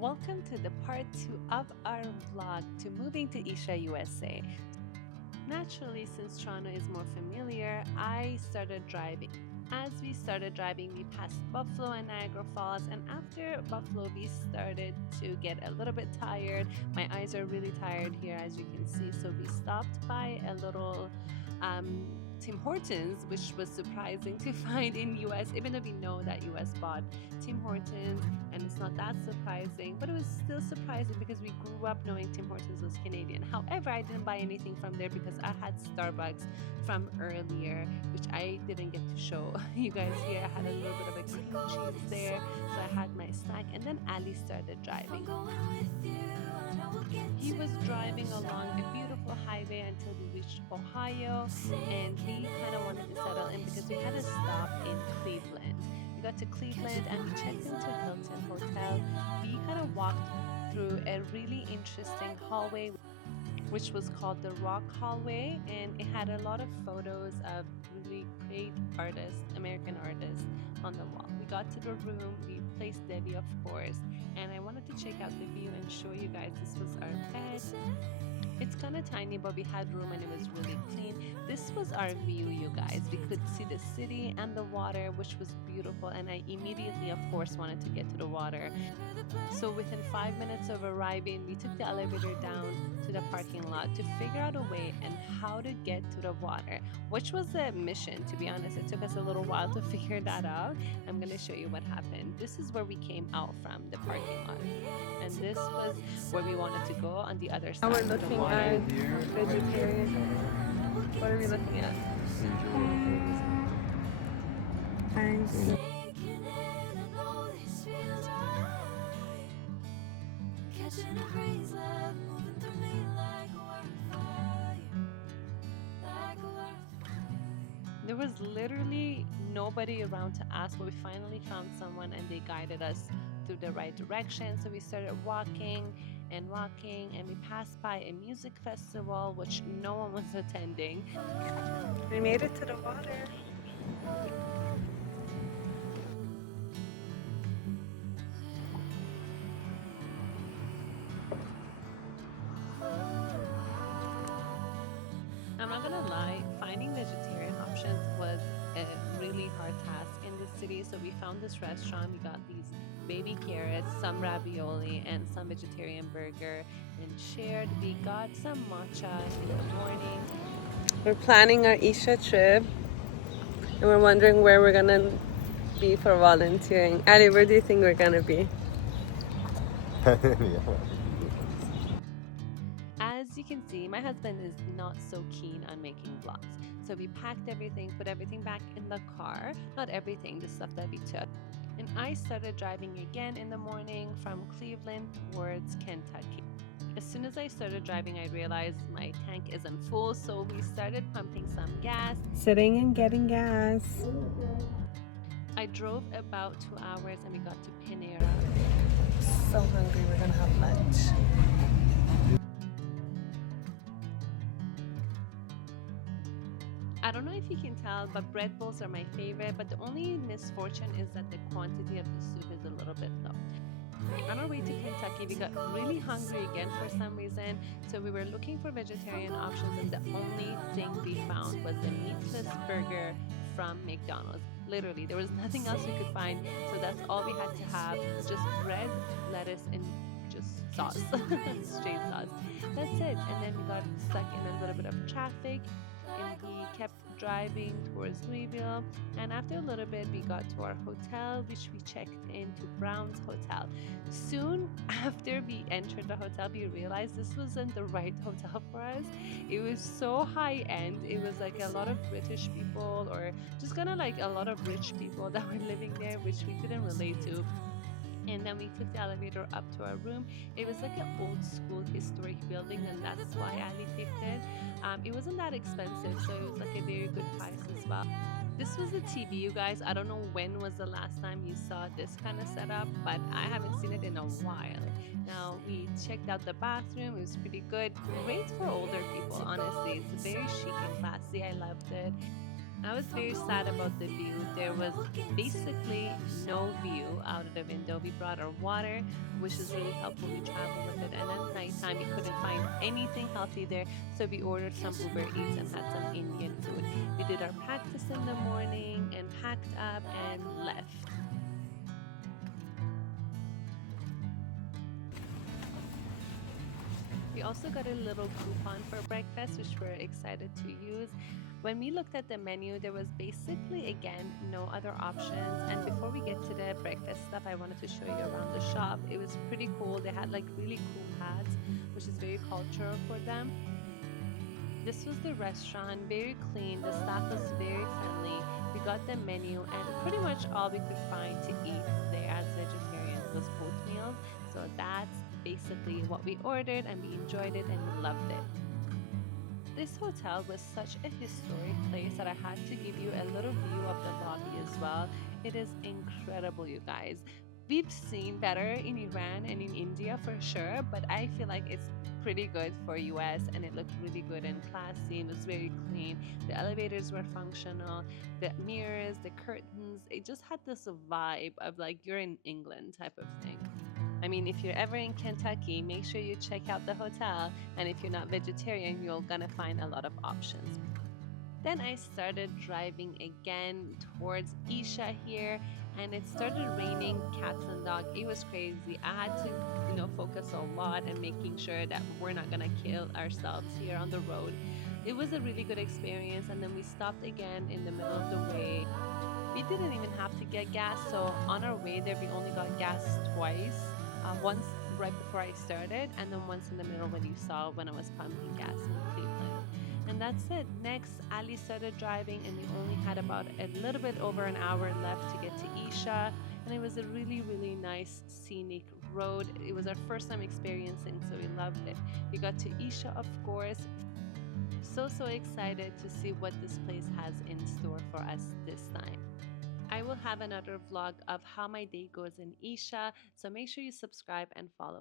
Welcome to the part 2 of our vlog to moving to Isha USA. Naturally, since Toronto is more familiar, I started driving. As we started driving, we passed Buffalo and Niagara Falls, and after Buffalo, we started to get a little bit tired. My eyes are really tired here, as you can see, so we stopped by a little um, Tim Hortons, which was surprising to find in US, even though we know that US bought Tim Hortons, and it's not that surprising, but it was still surprising because we grew up knowing Tim Hortons was Canadian. However, I didn't buy anything from there because I had Starbucks from earlier, which I didn't get to show you guys here. I had a little bit of a cream cheese there, so I had my snack, and then Ali started driving. He was driving along a beautiful highway until we reached Ohio, and we kind of wanted to settle in because we had a stop in Cleveland. We got to Cleveland and we checked into Hilton Hotel. We kind of walked through a really interesting hallway, which was called the Rock Hallway, and it had a lot of photos of really great artists, American artists, on the wall. We got to the room, we placed Debbie, of course, and I wanted to check out the view and show you guys. This was our bed. It's kind of tiny, but we had room and it was really clean. This was our view, you guys. We could see the city and the water, which was beautiful, and I immediately, of course, wanted to get to the water. So within 5 minutes of arriving, we took the elevator down to the parking lot to figure out a way and how to get to the water, which was a mission, to be honest. It took us a little while to figure that out. I'm going to show you what happened. This is where we came out from, the parking lot. And this was where we wanted to go on the other side. Now we're of the looking water. at vegetarian. What are we looking at? Nice. There was literally nobody around to ask, but we finally found someone and they guided us through the right direction. So we started walking, and we passed by a music festival, which no one was attending. We made it to the water. I'm not gonna lie, finding vegetarian options was a really hard task in this city. So we found this restaurant, we got these baby carrots, some ravioli, and some vegetarian burger, and shared. We got some matcha in the morning. We're planning our Isha trip, and we're wondering where we're gonna be for volunteering. Ali, where do you think we're gonna be? As you can see, my husband is not so keen on making vlogs. So we packed everything, put everything back in the car. Not everything, the stuff that we took. And I started driving again in the morning from Cleveland towards Kentucky. As soon as I started driving, I realized my tank isn't full, so we started pumping some gas. Sitting and getting gas. I drove about 2 hours and we got to Panera. So hungry, we're gonna have lunch. I don't know if you can tell, but bread bowls are my favorite, but the only misfortune is that the quantity of the soup is a little bit low. On our way to Kentucky, we got really hungry again for some reason, so we were looking for vegetarian options, and the only thing we found was the meatless burger from McDonald's. Literally, there was nothing else we could find, so that's all we had to have, just bread, lettuce, and just sauce, straight sauce. That's it. And then we got stuck in a little bit of traffic, and we kept driving towards Louisville, and after a little bit we got to our hotel, which we checked into Brown's Hotel. Soon after we entered the hotel, we realized this wasn't the right hotel for us. It was so high end. It was like a lot of British people, or just kind of like a lot of rich people that were living there, which we couldn't relate to. And then we took the elevator up to our room. It was like an old school historic building, and that's why Ali picked it. It wasn't that expensive, so it was like a very good price as well. This was the TV, you guys. I don't know when was the last time you saw this kind of setup, but I haven't seen it in a while. Now, we checked out the bathroom. It was pretty good. Great for older people, honestly. It's very chic and classy. I loved it. I was very sad about the view. There was basically no view out of the window. We brought our water, which is really helpful. We travel with it. And at nighttime, we couldn't find anything healthy there. So we ordered some Uber Eats and had some Indian food. We did our practice in the morning and packed up and left. We also got a little coupon for breakfast, which we're excited to use. When we looked at the menu, there was basically, again, no other options. And before we get to the breakfast stuff, I wanted to show you around the shop. It was pretty cool. They had like really cool hats, which is very cultural for them. This was the restaurant, very clean. The staff was very friendly. We got the menu, and pretty much all we could find to eat there as vegetarians was oatmeal. So that's basically what we ordered, and we enjoyed it and we loved it. This hotel was such a historic place that I had to give you a little view of the lobby as well. It is incredible, you guys. We've seen better in Iran and in India for sure, but I feel like it's pretty good for US, and it looked really good and classy. It was very clean. The elevators were functional, the mirrors, the curtains, it just had this vibe of like you're in England type of thing. I mean, if you're ever in Kentucky, make sure you check out the hotel. And if you're not vegetarian, you're gonna find a lot of options. Then I started driving again towards Isha here, and it started raining cats and dogs. It was crazy. I had to, focus a lot and making sure that we're not gonna kill ourselves here on the road. It was a really good experience, and then we stopped again in the middle of the way. We didn't even have to get gas, so on our way there, we only got gas twice. Once right before I started, and then once in the middle when you saw when I was pumping gas in Cleveland. And that's it. Next, Ali started driving, and we only had about a little bit over an hour left to get to Isha. And it was a really, really nice scenic road. It was our first time experiencing, so we loved it. We got to Isha, of course. So excited to see what this place has in store for us this time. I will have another vlog of how my day goes in Isha, so make sure you subscribe and follow.